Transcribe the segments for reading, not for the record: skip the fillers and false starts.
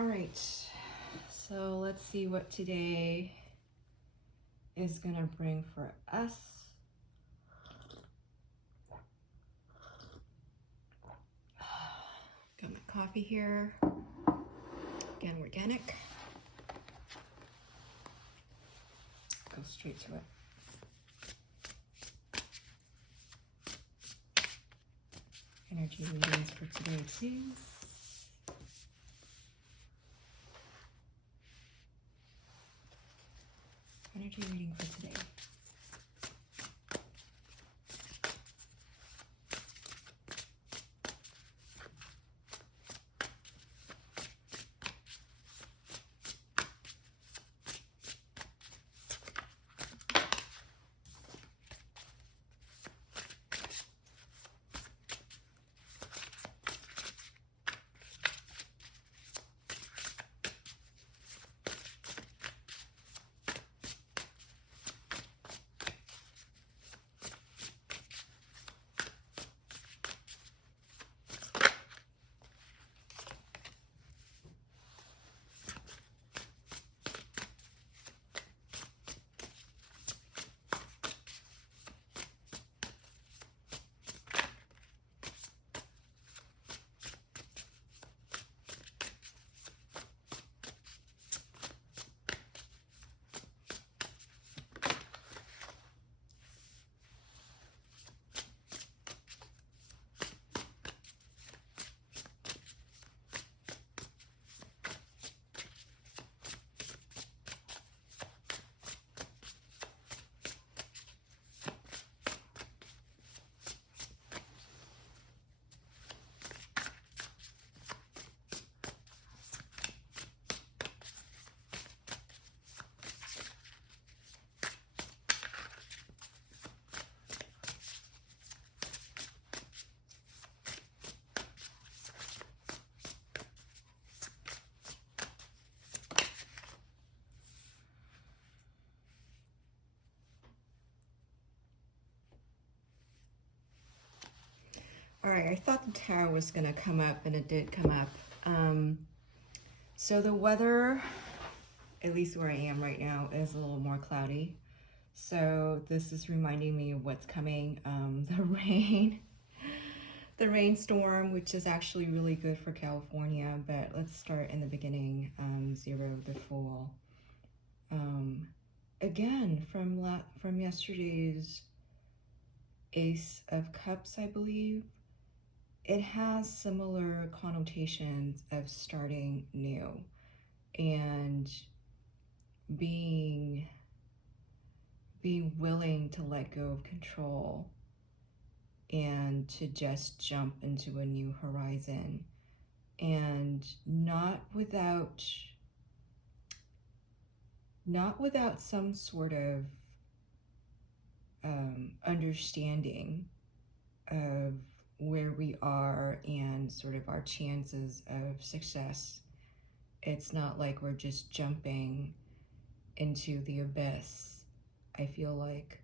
All right, so let's see what today is gonna bring for us. Got my coffee here, again, organic. Go straight to it. Energy readings for today, please. Energy reading for today. All right, I thought the tarot was gonna come up, and it did come up. So the weather, at least where I am right now, is a little more cloudy. So this is reminding me of what's coming. The rain, the rainstorm, which is actually really good for California. But let's start in the beginning. Zero, the Fool. Again, from yesterday's Ace of Cups, I believe. It has similar connotations of starting new and being willing to let go of control and to just jump into a new horizon, and not without some sort of understanding of where we are and sort of our chances of success. It's not like we're just jumping into the abyss. I feel like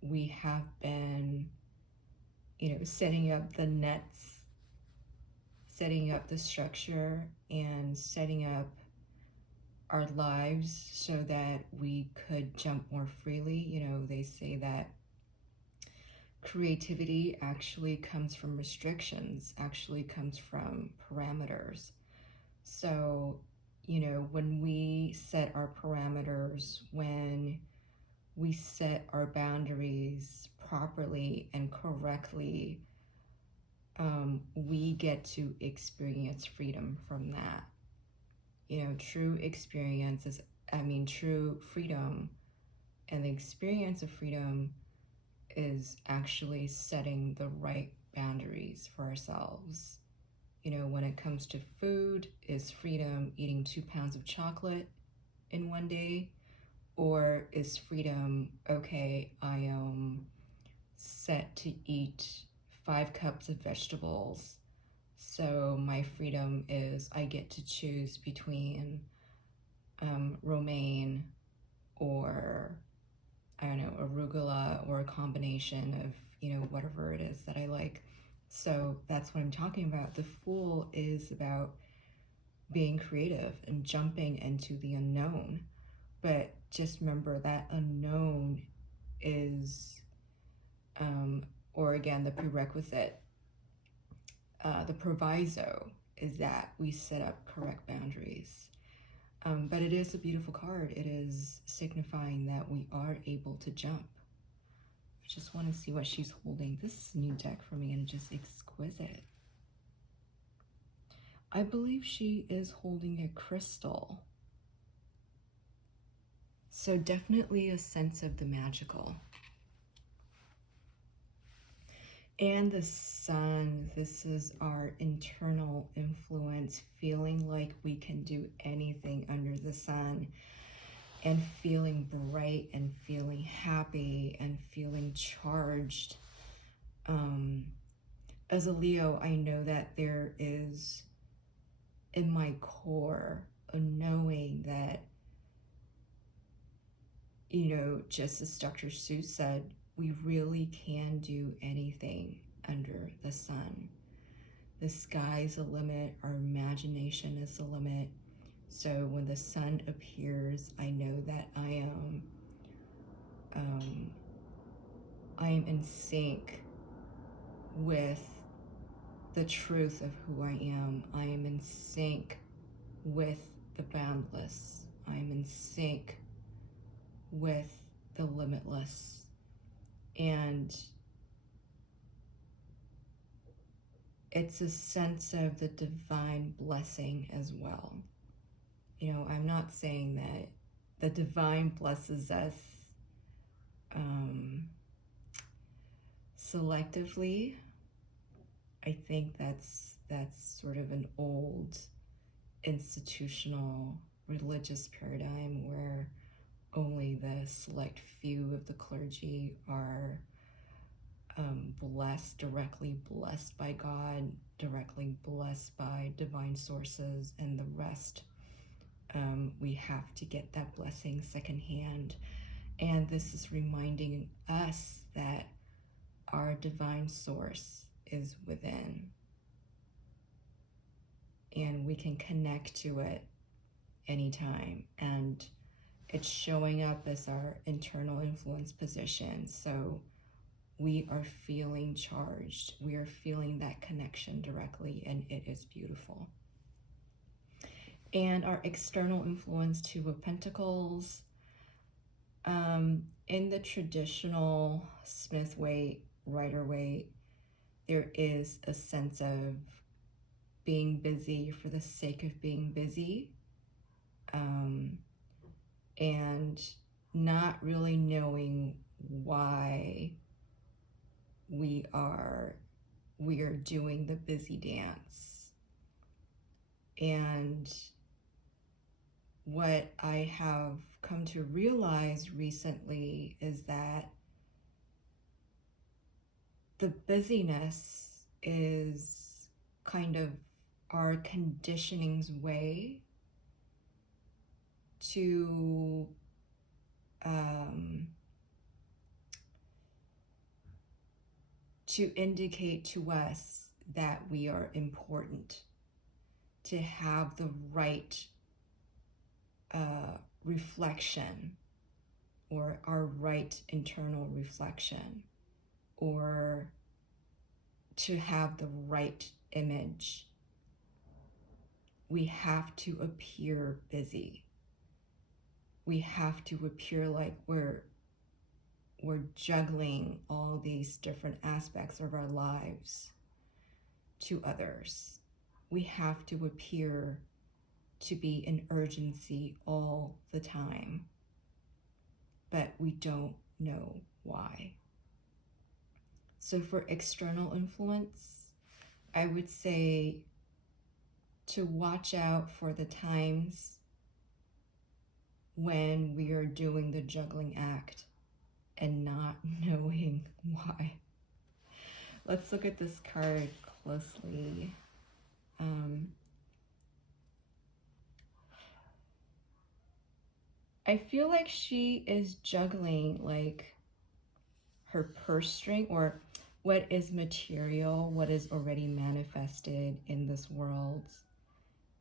we have been, setting up the nets, setting up the structure, and setting up our lives so that we could jump more freely. They say that creativity actually comes from restrictions, actually comes from parameters. So, when we set our parameters, when we set our boundaries properly and correctly, we get to experience freedom from that. True experience is, true freedom, and the experience of freedom is actually setting the right boundaries for ourselves. When it comes to food, is freedom eating 2 pounds of chocolate in one day? Or is freedom, okay, I am set to eat 5 cups of vegetables, so my freedom is I get to choose between romaine or, I don't know, arugula, or a combination of, whatever it is that I like. So that's what I'm talking about. The Fool is about being creative and jumping into the unknown. But just remember that unknown is, or again, the prerequisite, the proviso is that we set up correct boundaries. But it is a beautiful card. It is signifying that we are able to jump. I just want to see what she's holding. This is a new deck for me and just exquisite. I believe she is holding a crystal. So definitely a sense of the magical. And the sun, this is our internal influence, feeling like we can do anything under the sun, and feeling bright and feeling happy and feeling charged. As a Leo, I know that there is in my core a knowing that, you know, just as Dr. Seuss said, we really can do anything under the sun. The sky's the limit, our imagination is the limit. So when the sun appears, I know that I am in sync with the truth of who I am. I am in sync with the boundless. I am in sync with the limitless. And it's a sense of the divine blessing as well. You know, I'm not saying that the divine blesses us selectively. I think that's sort of an old institutional religious paradigm where only the select few of the clergy are blessed, directly blessed by God, directly blessed by divine sources, and the rest we have to get that blessing secondhand. And this is reminding us that our divine source is within, and we can connect to it anytime. And it's showing up as our internal influence position. So we are feeling charged. We are feeling that connection directly, and it is beautiful. And our external influence, Two of Pentacles. In the traditional Smith-Waite, Rider-Waite, there is a sense of being busy for the sake of being busy, and not really knowing why we are doing the busy dance. And what I have come to realize recently is that the busyness is kind of our conditioning's way to indicate to us that we are important, to have the right reflection, or our right internal reflection, or to have the right image. We have to appear busy. We have to appear like we're juggling all these different aspects of our lives to others. We have to appear to be in urgency all the time, but we don't know why. So for external influence, I would say to watch out for the times when we are doing the juggling act and not knowing why. Let's look at this card closely. I feel like she is juggling like her purse string, or what is material, what is already manifested in this world,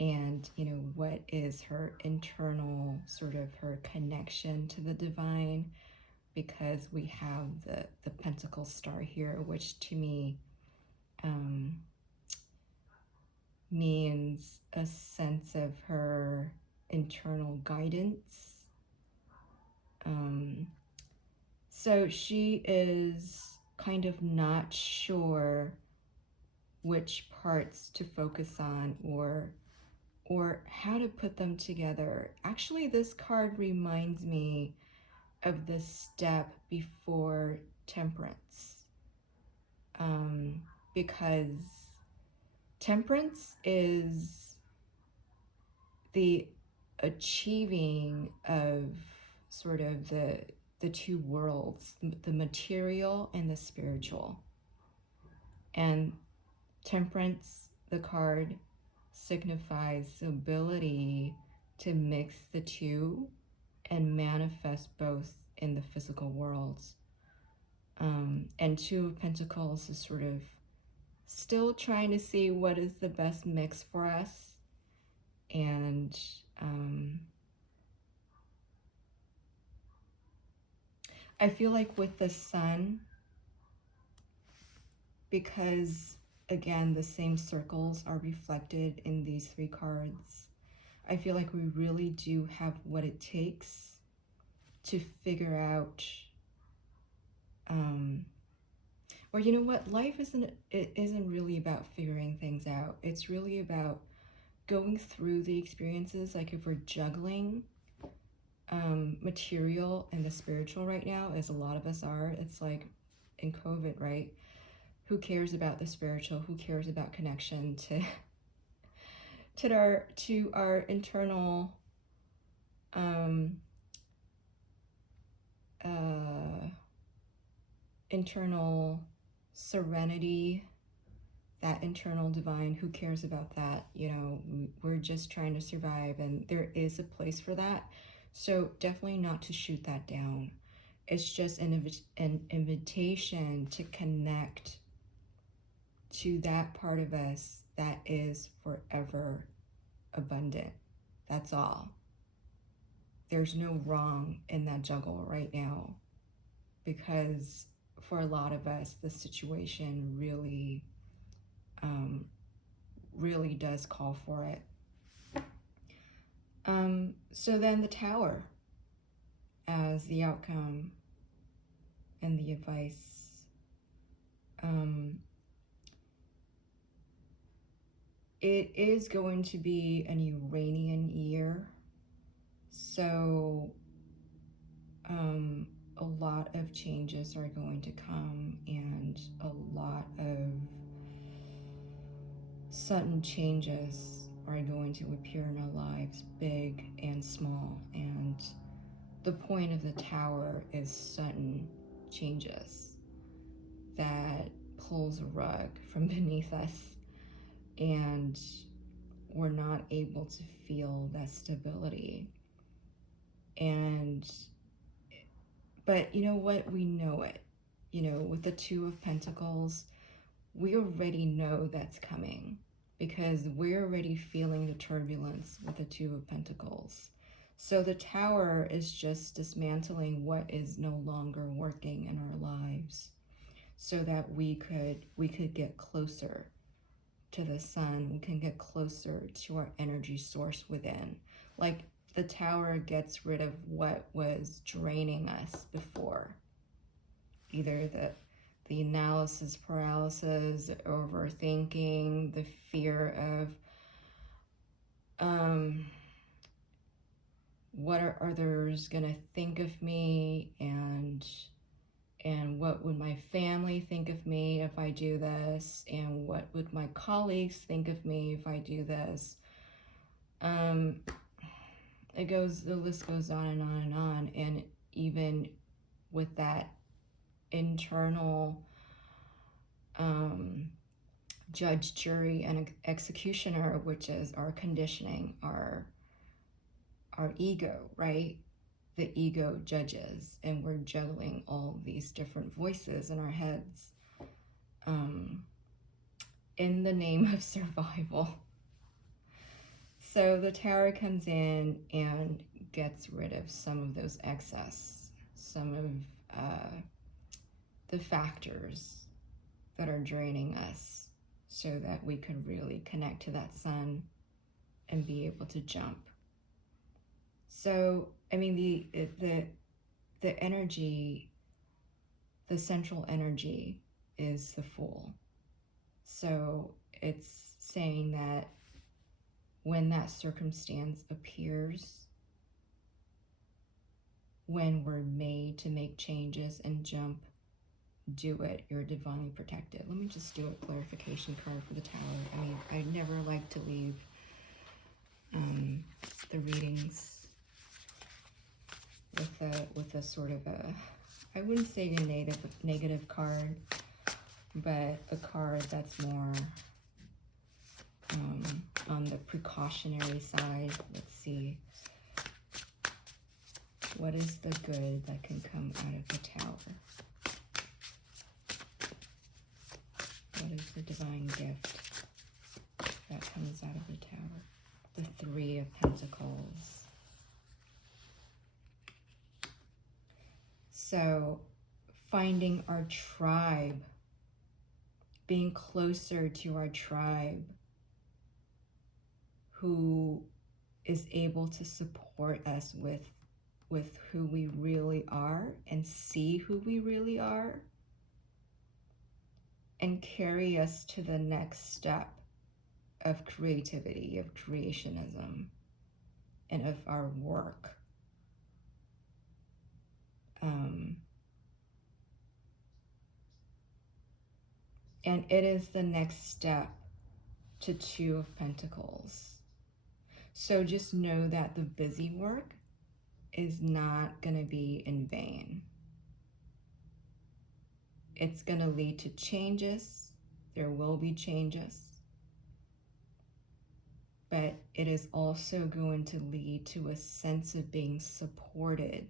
and what is her internal sort of her connection to the divine, because we have the pentacle star here, which to me means a sense of her internal guidance. So she is kind of not sure which parts to focus on or how to put them together. Actually, this card reminds me of the step before temperance, because temperance is the achieving of sort of the two worlds, the material and the spiritual. And temperance, the card, signifies the ability to mix the two and manifest both in the physical worlds. And Two of Pentacles is sort of still trying to see what is the best mix for us. And I feel like with the Sun, because again, the same circles are reflected in these three cards, I feel like we really do have what it takes to figure out, or you know what, life isn't really about figuring things out. It's really about going through the experiences. Like if we're juggling material and the spiritual right now, as a lot of us are, it's like in COVID, right? Who cares about the spiritual? Who cares about connection to our internal internal serenity, that internal divine? Who cares about that? We're just trying to survive, and there is a place for that. So definitely not to shoot that down. It's just an invitation to connect to that part of us that is forever abundant. That's all. There's no wrong in that juggle right now, because for a lot of us, the situation really really does call for it. So then the Tower as the outcome and the advice. It is going to be an Uranian year, so a lot of changes are going to come, and a lot of sudden changes are going to appear in our lives, big and small. And the point of the Tower is sudden changes that pulls a rug from beneath us, and we're not able to feel that stability. But you know what? We know it. With the Two of Pentacles, we already know that's coming, because we're already feeling the turbulence with the Two of Pentacles. So the Tower is just dismantling what is no longer working in our lives, so that we could get closer to the Sun. We can get closer to our energy source within. Like the Tower gets rid of what was draining us before, either the analysis paralysis, the overthinking, the fear of what are others gonna think of me, and what would my family think of me if I do this, and what would my colleagues think of me if I do this. The list goes on and on and on. And even with that internal judge, jury, and executioner, which is our conditioning, our ego, right? The ego judges, and we're juggling all these different voices in our heads in the name of survival. So the Tower comes in and gets rid of some of those excess, some of the factors that are draining us, so that we can really connect to that sun and be able to jump. So, I mean, the energy, the central energy is the Fool. So it's saying that when that circumstance appears, when we're made to make changes and jump, do it. You're divinely protected. Let me just do a clarification card for the Tower. I mean, I never like to leave the readings with a sort of a, I wouldn't say a negative card, but a card that's more on the precautionary side. Let's see. What is the good that can come out of the Tower? What is the divine gift that comes out of the Tower? The Three of Pentacles. So, finding our tribe, being closer to our tribe, who is able to support us with who we really are and see who we really are and carry us to the next step of creativity, of creationism, and of our work. And it is the next step to Two of Pentacles. So just know that the busy work is not going to be in vain. It's going to lead to changes. There will be changes. But it is also going to lead to a sense of being supported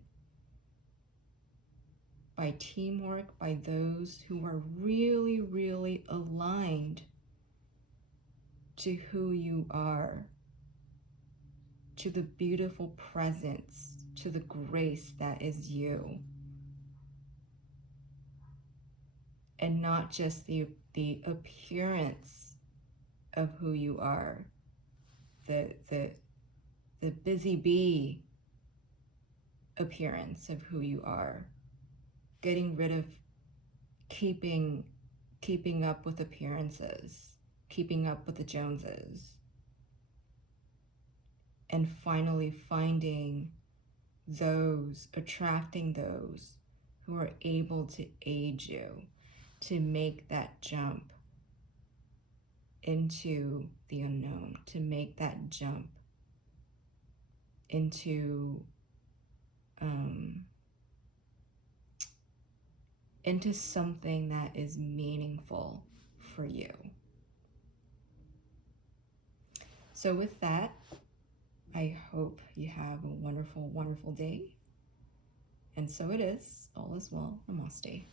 by teamwork, by those who are really, really aligned to who you are, to the beautiful presence, to the grace that is you. And not just the appearance of who you are, the busy bee appearance of who you are. Getting rid of keeping up with appearances, keeping up with the Joneses, and finally finding those, attracting those who are able to aid you to make that jump into the unknown, to make that jump into something that is meaningful for you. So with that, I hope you have a wonderful, wonderful day. And so it is. All is well. Namaste.